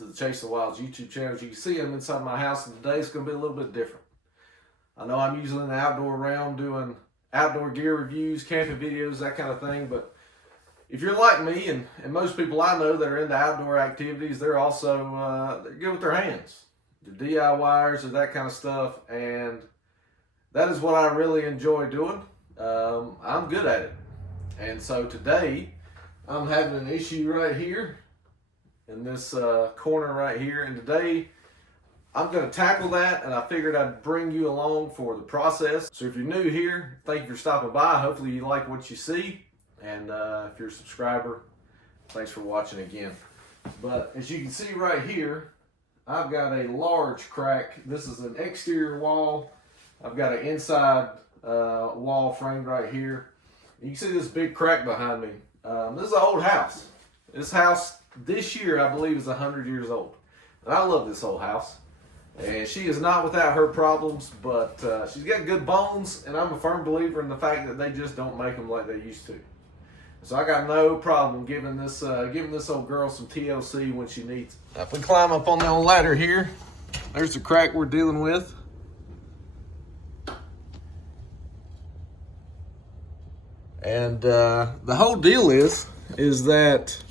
to the Chase the Wilds YouTube channel. As you can see, I'm inside my house, and today it's going to be a little bit different. I know I'm usually in the outdoor realm doing outdoor gear reviews, camping videos, that kind of thing, but if you're like me, and most people I know that are into outdoor activities, they're also they're good with their hands. They're DIYers or that kind of stuff, and that is what I really enjoy doing. I'm good at it. And so today, I'm having an issue right here in this corner right here, and today I'm going to tackle that, and I figured I'd bring you along for the process. So if you're new here, thank you for stopping by. Hopefully you like what you see. And if you're a subscriber, thanks for watching again. But as you can see right here, I've got a large crack. This is an exterior wall. I've got an inside wall framed right here. You can see this big crack behind me. This is an old house. This house, this year, I believe, is 100 years old. And I love this old house. And she is not without her problems, but she's got good bones, and I'm a firm believer in the fact that they just don't make them like they used to. So I got no problem giving this old girl some TLC when she needs it. If we climb up on the old ladder here, there's the crack we're dealing with. And the whole deal is that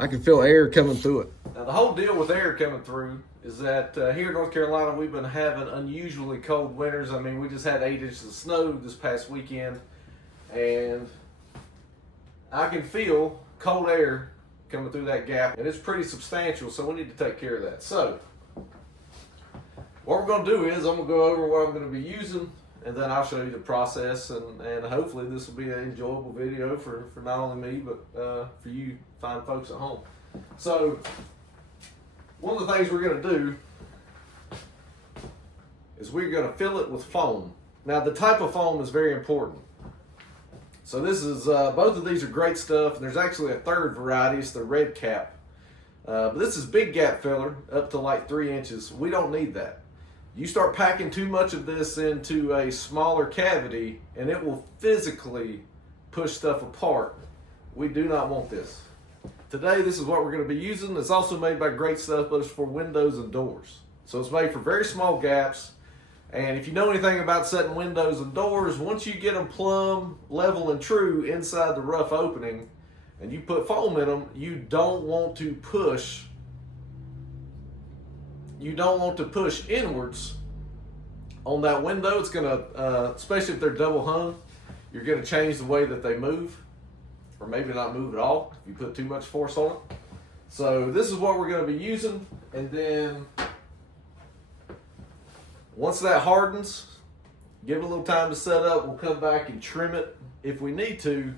I can feel air coming through it. Now the whole deal with air coming through is that here in North Carolina, we've been having unusually cold winters. I mean, we just had 8 inches of snow this past weekend, and I can feel cold air coming through that gap, and it's pretty substantial, so we need to take care of that. So what we're going to do is I'm going to go over what I'm going to be using, and then I'll show you the process, and hopefully this will be an enjoyable video for not only me, but for you fine folks at home. So one of the things we're going to do is we're going to fill it with foam. Now the type of foam is very important. So this is, both of these are great stuff, and there's actually a third variety, it's the red cap. But this is big gap filler, up to like 3 inches. We don't need that. You start packing too much of this into a smaller cavity, and it will physically push stuff apart. We do not want this. Today, this is what we're going to be using. It's also made by Great Stuff, but it's for windows and doors. So it's made for very small gaps. And if you know anything about setting windows and doors, once you get them plumb, level, and true inside the rough opening, and you put foam in them, you don't want to push inwards on that window. It's going to, especially if they're double hung, you're going to change the way that they move, or maybe not move at all if you put too much force on it. So this is what we're going to be using, and then once that hardens, give it a little time to set up. We'll come back and trim it if we need to.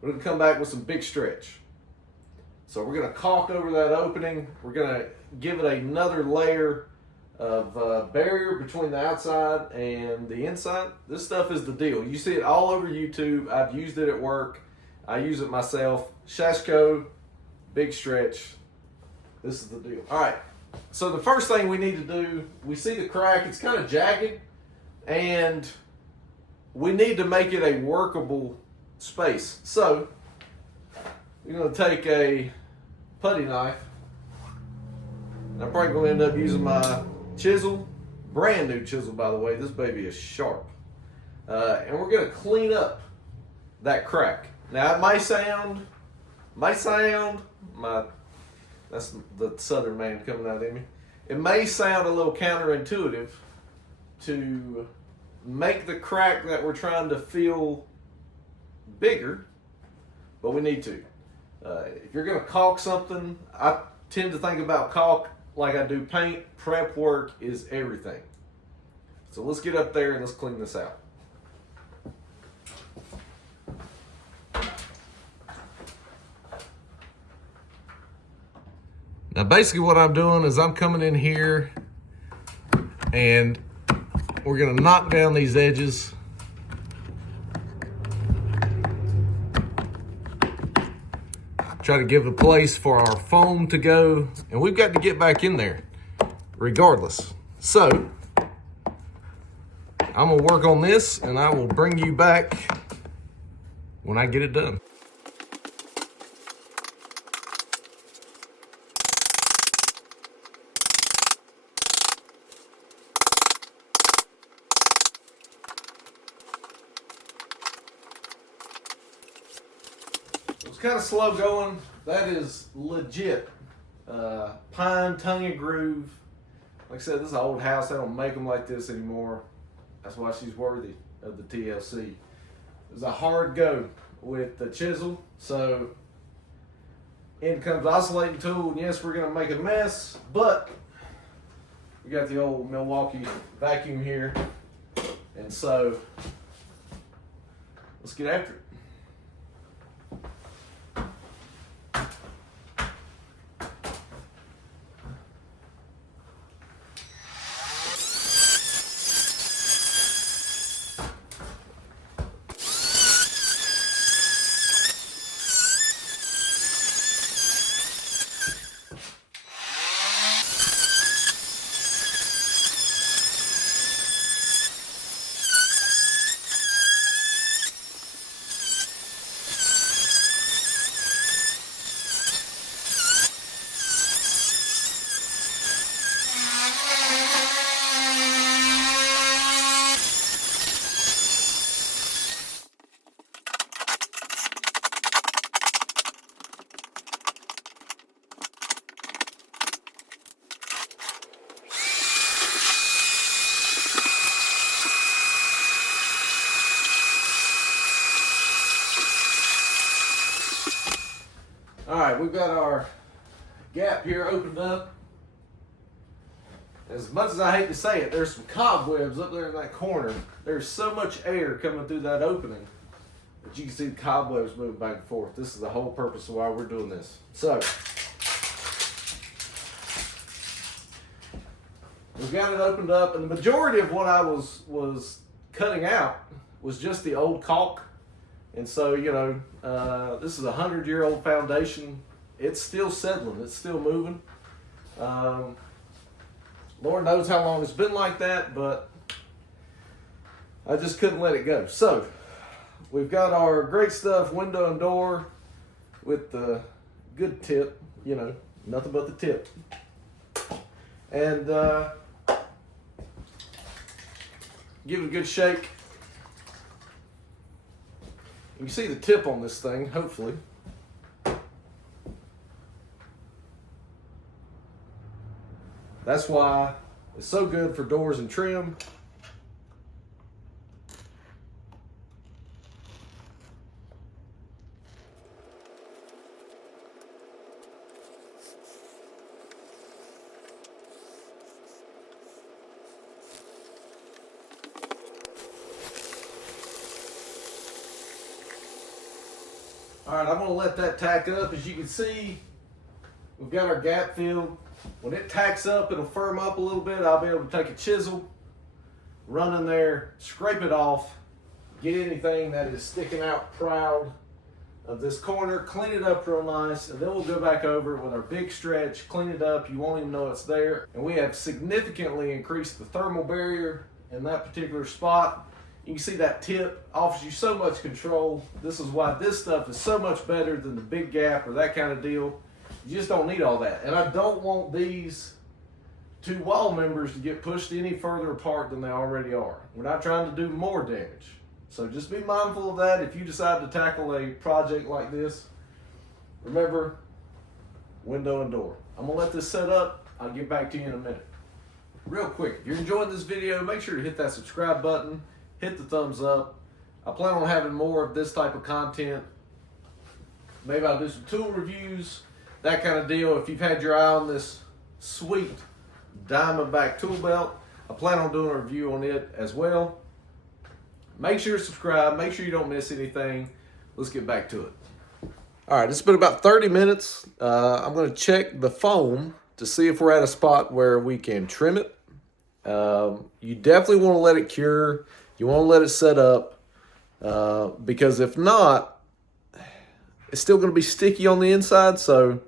We're going to come back with some big stretch. So we're going to caulk over that opening. We're going to give it another layer of barrier between the outside and the inside. This stuff is the deal. You see it all over YouTube. I've used it at work. I use it myself. Shashko, big stretch. This is the deal. All right. So the first thing we need to do, we see the crack, it's kind of jagged, and we need to make it a workable space. So we're going to take a putty knife, and I'm probably going to end up using my chisel, brand new chisel by the way, this baby is sharp, and we're going to clean up that crack. Now it might sound, that's the southern man coming out in me. It may sound a little counterintuitive to make the crack that we're trying to fill bigger, but we need to. If you're going to caulk something, I tend to think about caulk like I do paint. Prep work is everything. So let's get up there and let's clean this out. Now basically what I'm doing is I'm coming in here and we're going to knock down these edges. Try to give a place for our foam to go, and we've got to get back in there regardless. So I'm gonna work on this and I will bring you back when I get it done. kind of slow going. That is legit pine tongue and groove. Like I said, this is an old house. They don't make them like this anymore. That's why she's worthy of the TLC. It was a hard go with the chisel. So in comes the oscillating tool. And yes, we're going to make a mess, but we got the old Milwaukee vacuum here. And so let's get after it. All right, we've got our gap here opened up. As much as I hate to say it, there's some cobwebs up there in that corner. There's so much air coming through that opening that you can see the cobwebs moving back and forth. This is the whole purpose of why we're doing this. So, we've got it opened up, and the majority of what I was cutting out was just the old caulk. And so, you know, this is a 100-year-old foundation. It's still settling. It's still moving. Lord knows how long it's been like that, but I just couldn't let it go. So, we've got our great stuff, window and door, with the good tip, you know, nothing but the tip. And give it a good shake. You can see the tip on this thing, hopefully. That's why it's so good for doors and trim. All right, I'm gonna let that tack up. As you can see, we've got our gap filled. When it tacks up, it'll firm up a little bit. I'll be able to take a chisel, run in there, scrape it off, get anything that is sticking out proud of this corner, clean it up real nice, and then we'll go back over it with our big stretch, clean it up. You won't even know it's there. And we have significantly increased the thermal barrier in that particular spot. You can see that tip offers you so much control. This is why this stuff is so much better than the big gap or that kind of deal. You just don't need all that. And I don't want these two wall members to get pushed any further apart than they already are. We're not trying to do more damage. So just be mindful of that if you decide to tackle a project like this. Remember, window and door. I'm gonna let this set up. I'll get back to you in a minute. Real quick, if you're enjoying this video, make sure to hit that subscribe button. Hit the thumbs up. I plan on having more of this type of content. Maybe I'll do some tool reviews, that kind of deal. If you've had your eye on this sweet Diamondback tool belt, I plan on doing a review on it as well. Make sure to subscribe. Make sure you don't miss anything. Let's get back to it. All right, it's been about 30 minutes. I'm going to check the foam to see if we're at a spot where we can trim it. You definitely want to let it cure. You want to let it set up because if not, it's still going to be sticky on the inside. So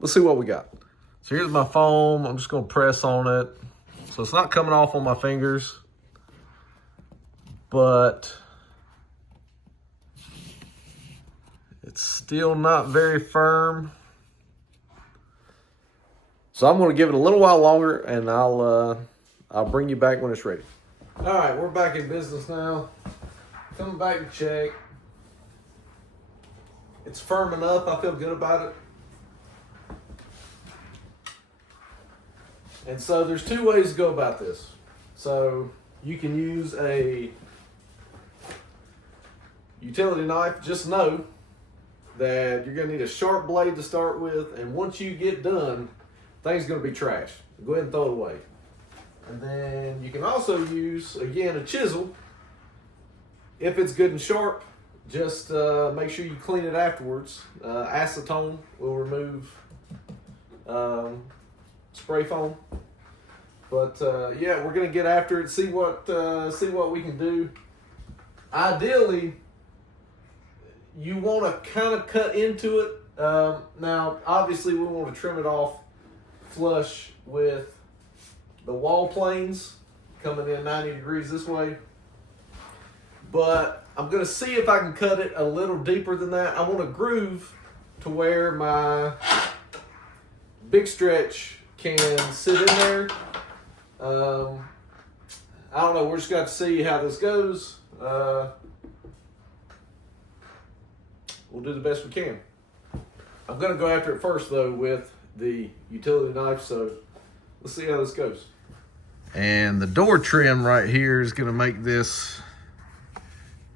let's see what we got. So here's my foam. I'm just going to press on it. So it's not coming off on my fingers, but it's still not very firm. So I'm going to give it a little while longer, and I'll bring you back when it's ready. All right, we're back in business now. Coming back to check. It's firm enough. I feel good about it. And so there's two ways to go about this. So you can use a utility knife. Just know that you're going to need a sharp blade to start with, and once you get done, things going to be trashed. Go ahead and throw it away. And then you can also use, again, a chisel. If it's good and sharp, just make sure you clean it afterwards. Acetone will remove spray foam. But yeah, we're going to get after it, see what we can do. Ideally, you want to kind of cut into it. Now, obviously, we want to trim it off flush with the wall planes coming in 90 degrees this way. But I'm going to see if I can cut it a little deeper than that. I want a groove to where my big stretch can sit in there. I don't know. We're just going to have to see how this goes. We'll do the best we can. I'm going to go after it first, though, with the utility knife. So let's see how this goes. And the door trim right here is going to make this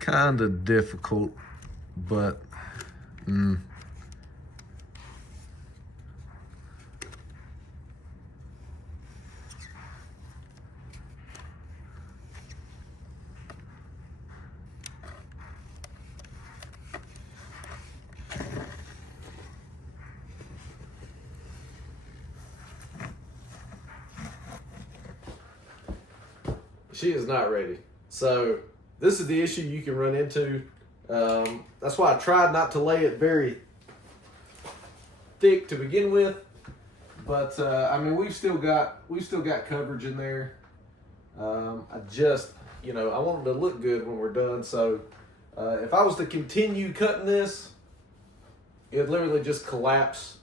kind of difficult, but she is not ready. So this is the issue you can run into. That's why I tried not to lay it very thick to begin with. But I mean, we've still got coverage in there. I just, I want it to look good when we're done. So if I was to continue cutting this, it would literally just collapse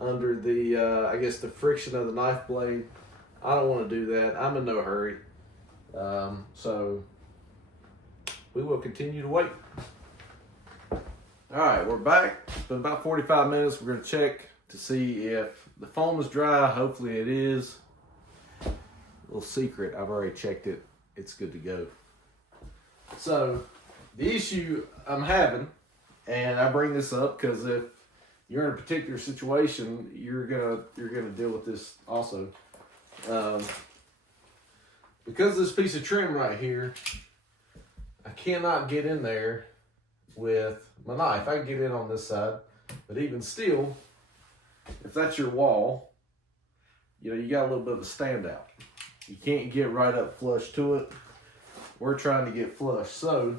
under the, I guess, the friction of the knife blade. I don't want to do that. I'm in no hurry. So we will continue to wait. All right, we're back. It's been about 45 minutes. We're going to check to see if the foam is dry. Hopefully it is. A little secret, I've already checked it. It's good to go. So the issue I'm having, and I bring this up because if you're in a particular situation, you're gonna deal with this also. Because this piece of trim right here, I cannot get in there with my knife. I can get in on this side, but even still, if that's your wall, you got a little bit of a standout. You can't get right up flush to it. We're trying to get flush, so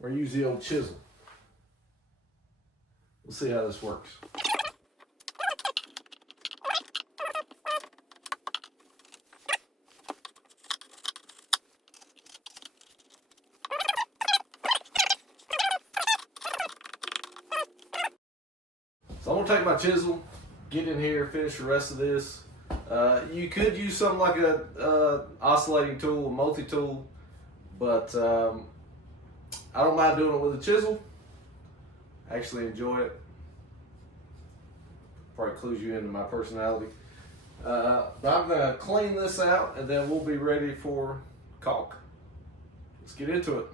we're gonna use the old chisel. We'll see how this works. So I'm gonna take my chisel, get in here, finish the rest of this. You could use something like a oscillating tool, a multi-tool, but I don't mind doing it with a chisel. I actually enjoy it. Probably clues you into my personality. But I'm gonna clean this out and then we'll be ready for caulk. Let's get into it.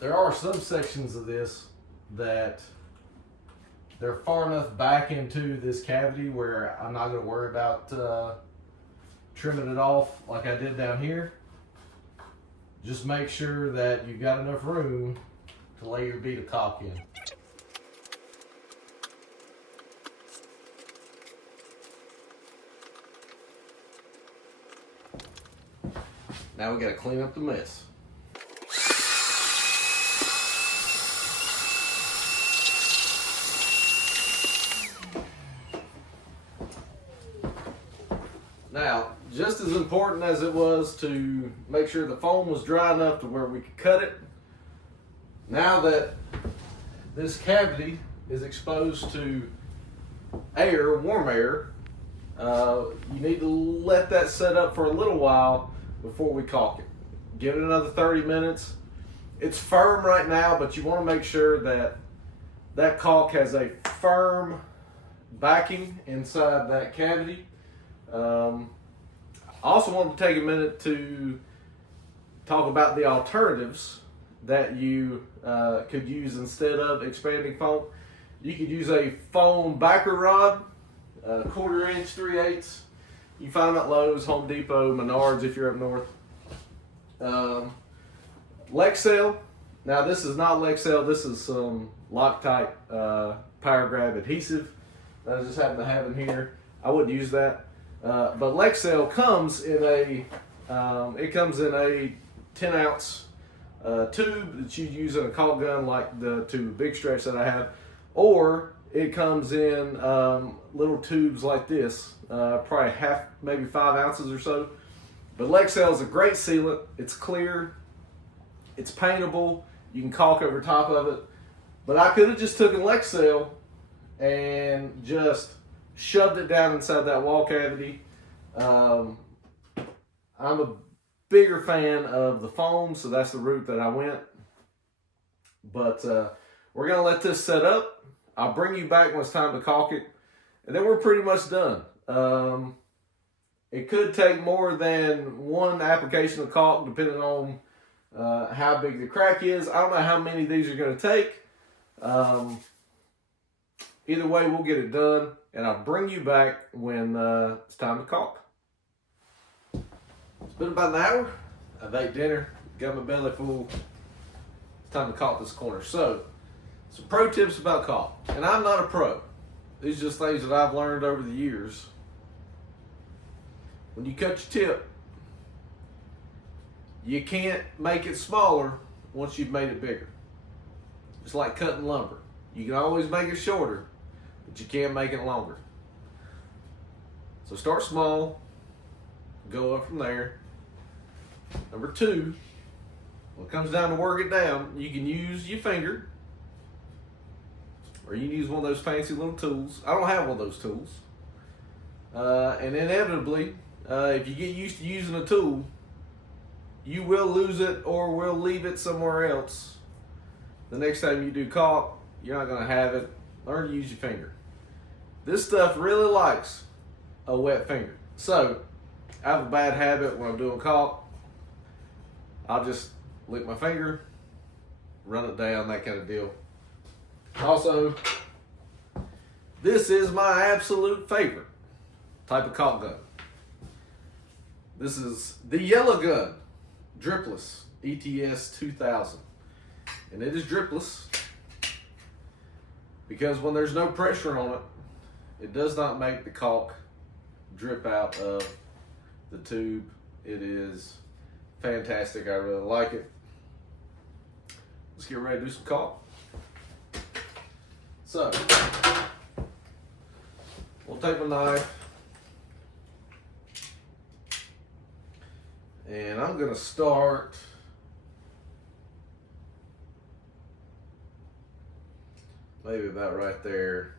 There are some sections of this that they're far enough back into this cavity where I'm not going to worry about trimming it off like I did down here. Just make sure that you've got enough room to lay your bead of caulk in. Now we got to clean up the mess. as important as it was to make sure the foam was dry enough to where we could cut it. Now that this cavity is exposed to air, warm air, you need to let that set up for a little while before we caulk it. Give it another 30 minutes. It's firm right now, but you want to make sure that that caulk has a firm backing inside that cavity. I also want to take a minute to talk about the alternatives that you could use instead of expanding foam. You could use a foam backer rod, 1/4 inch, 3/8. You find them at Lowe's, Home Depot, Menards if you're up north. Lexel. Now this is not Lexel. This is some Loctite power grab adhesive that I just happen to have in here. I wouldn't use that. But Lexel comes in a 10-ounce tube that you use in a caulk gun, like the big stretch that I have, or it comes in little tubes like this, probably half, maybe 5 ounces or so. But Lexel is a great sealant. It's clear, it's paintable, you can caulk over top of it. But I could have just taken Lexel and just shoved it down inside that wall cavity. I'm a bigger fan of the foam, so that's the route that I went. But we're gonna let this set up. I'll bring you back when it's time to caulk it, and then we're pretty much done. It could take more than one application of caulk depending on how big the crack is. I don't know how many of these are gonna take. Either way, we'll get it done, and I'll bring you back when it's time to caulk. It's been about an hour. I've ate dinner, got my belly full. It's time to caulk this corner. So, some pro tips about caulk. And I'm not a pro. These are just things that I've learned over the years. When you cut your tip, you can't make it smaller once you've made it bigger. It's like cutting lumber. You can always make it shorter, but you can't make it longer. So start small, go up from there. Number 2, when it comes down to work it down, you can use your finger, or you can use one of those fancy little tools. I don't have one of those tools. And inevitably, if you get used to using a tool, you will lose it or will leave it somewhere else. The next time you do caulk, you're not going to have it. Learn to use your finger. This stuff really likes a wet finger. So, I have a bad habit when I'm doing caulk. I'll just lick my finger, run it down, that kind of deal. Also, this is my absolute favorite type of caulk gun. This is the yellow gun, dripless, ETS 2000. And it is dripless because when there's no pressure on it, it does not make the caulk drip out of the tube. It is fantastic. I really like it. Let's get ready to do some caulk. So, we'll take a knife, and I'm going to start maybe about right there,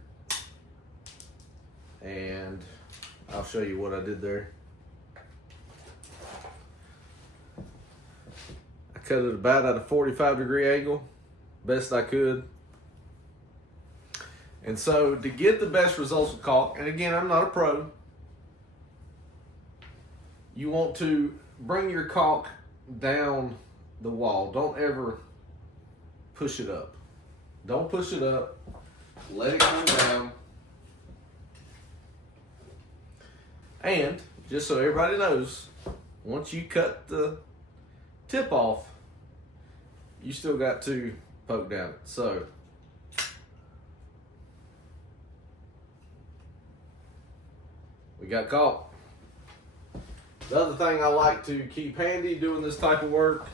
and I'll show you what I did there. I cut it about at a 45-degree angle, best I could. And so to get the best results with caulk, and again, I'm not a pro, you want to bring your caulk down the wall. Don't ever push it up. Don't push it up. Let it cool down. And just so everybody knows, once you cut the tip off, you still got to poke down it. So we got caulk. The other thing I like to keep handy doing this type of work,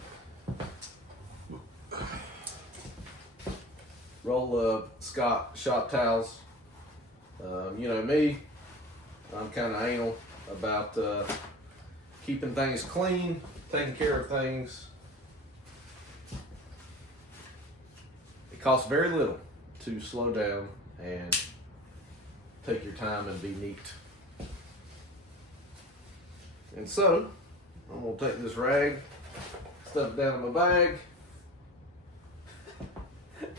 roll of shop towels. You know me, I'm kind of anal about keeping things clean, taking care of things. It costs very little to slow down and take your time and be neat. And so, I'm gonna take this rag, stuff it down in my bag.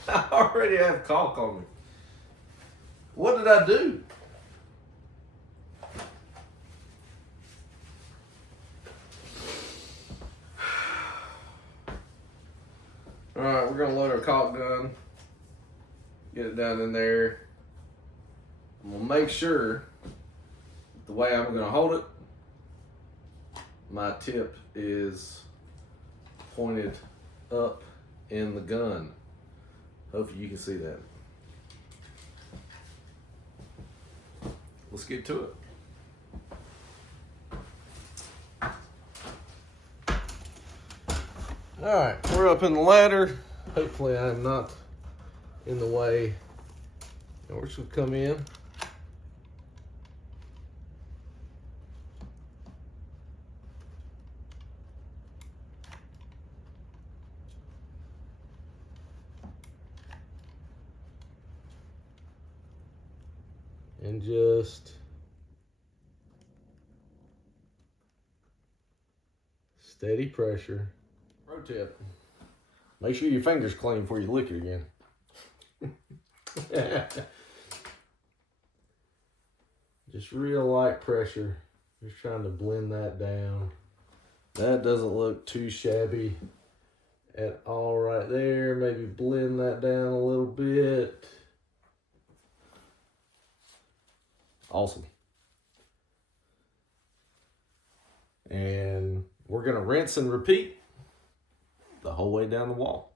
I already have caulk on me. What did I do? All right, we're gonna load our caulk gun, get it down in there. I'm gonna make sure the way I'm gonna hold it, my tip is pointed up in the gun. Hopefully you can see that. Let's get to it. All right, we're up in the ladder. Hopefully I'm not in the way. And we're just gonna come in. And just steady pressure. Pro tip, make sure your finger's clean before you lick it again. Just real light pressure. Just trying to blend that down. That doesn't look too shabby at all right there. Maybe blend that down a little bit. Awesome. And we're gonna rinse and repeat the whole way down the wall.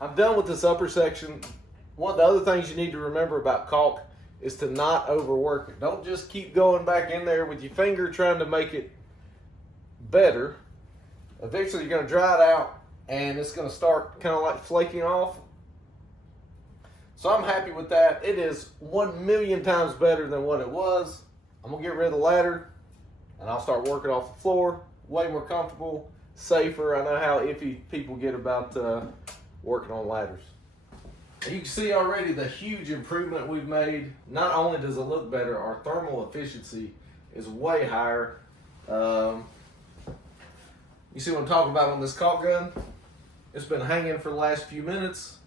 I'm done with this upper section. One of the other things you need to remember about caulk is to not overwork it. Don't just keep going back in there with your finger trying to make it better. Eventually you're going to dry it out and it's going to start kind of like flaking off. So I'm happy with that. It is 1,000,000 times better than what it was. I'm going to get rid of the ladder and I'll start working off the floor. Way more comfortable, safer. I know how iffy people get about working on ladders. You can see already the huge improvement we've made. Not only does it look better, our thermal efficiency is way higher. You see what I'm talking about on this caulk gun? It's been hanging for the last few minutes.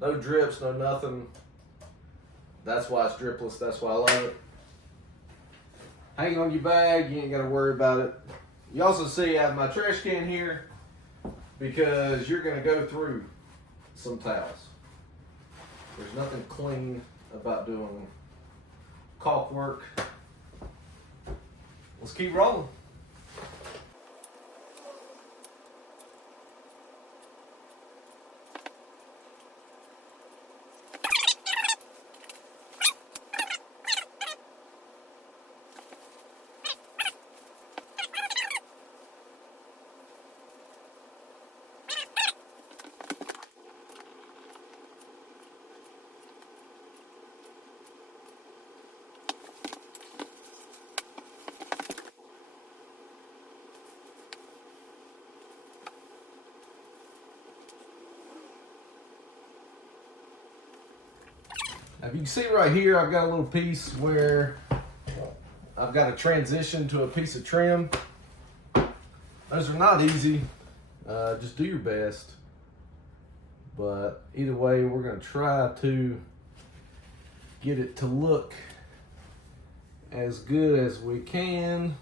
No drips, no nothing. That's why it's dripless, that's why I love it. Hang on your bag, you ain't gotta worry about it. You also see I have my trash can here because you're gonna go through some towels. There's nothing clean about doing caulk work. Let's keep rolling. Now, if you can see right here, I've got a little piece where I've got to transition to a piece of trim. Those are not easy. Just do your best. But either way, we're going to try to get it to look as good as we can.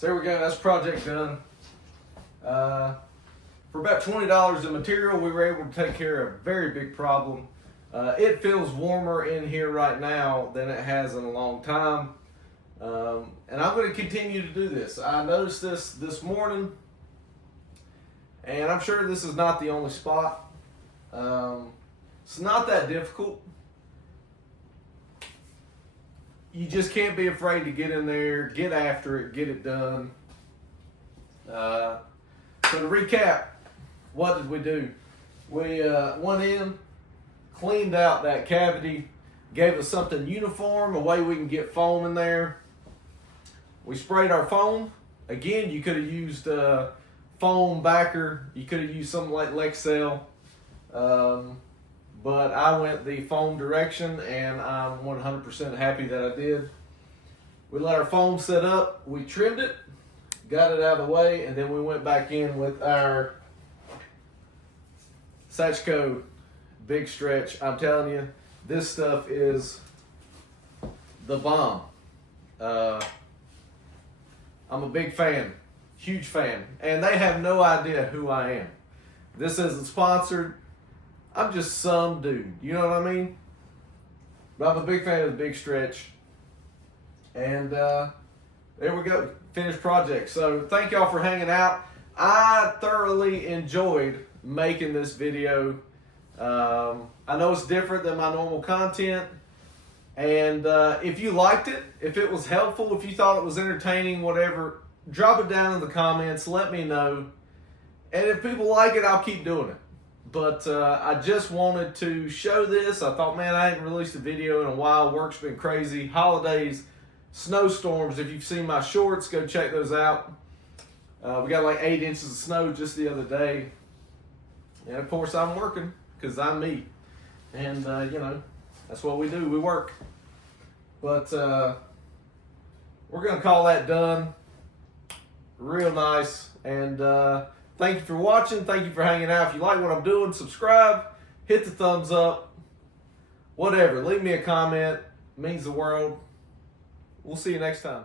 So there we go, that's project done. For about $20 in material, we were able to take care of a very big problem. It feels warmer in here right now than it has in a long time. And I'm going to continue to do this. I noticed this morning, and I'm sure this is not the only spot. It's not that difficult. You just can't be afraid to get in there, get after it, get it done. So to recap, what did we do? We went in, cleaned out that cavity, gave it something uniform, a way we can get foam in there. We sprayed our foam. Again, you could have used foam backer. You could have used something like Lexel. But I went the foam direction, and I'm 100% happy that I did. We let our foam set up. We trimmed it, got it out of the way, and then we went back in with our Satchco Big Stretch. I'm telling you, this stuff is the bomb. I'm a big fan, huge fan, and they have no idea who I am. This isn't sponsored. I'm just some dude, you know what I mean? But I'm a big fan of the Big Stretch. And there we go, finished project. So thank y'all for hanging out. I thoroughly enjoyed making this video. I know it's different than my normal content. And if you liked it, if it was helpful, if you thought it was entertaining, whatever, drop it down in the comments, let me know. And if people like it, I'll keep doing it. But I just wanted to show this. I thought, man, I hadn't released a video in a while. Work's been crazy. Holidays, snowstorms. If you've seen my shorts, go check those out. We got like 8 inches of snow just the other day. And of course, I'm working because I'm me. And, you know, that's what we do. We work. But we're going to call that done. Real nice. And thank you for watching. Thank you for hanging out. If you like what I'm doing, subscribe. Hit the thumbs up. Whatever. Leave me a comment. It means the world. We'll see you next time.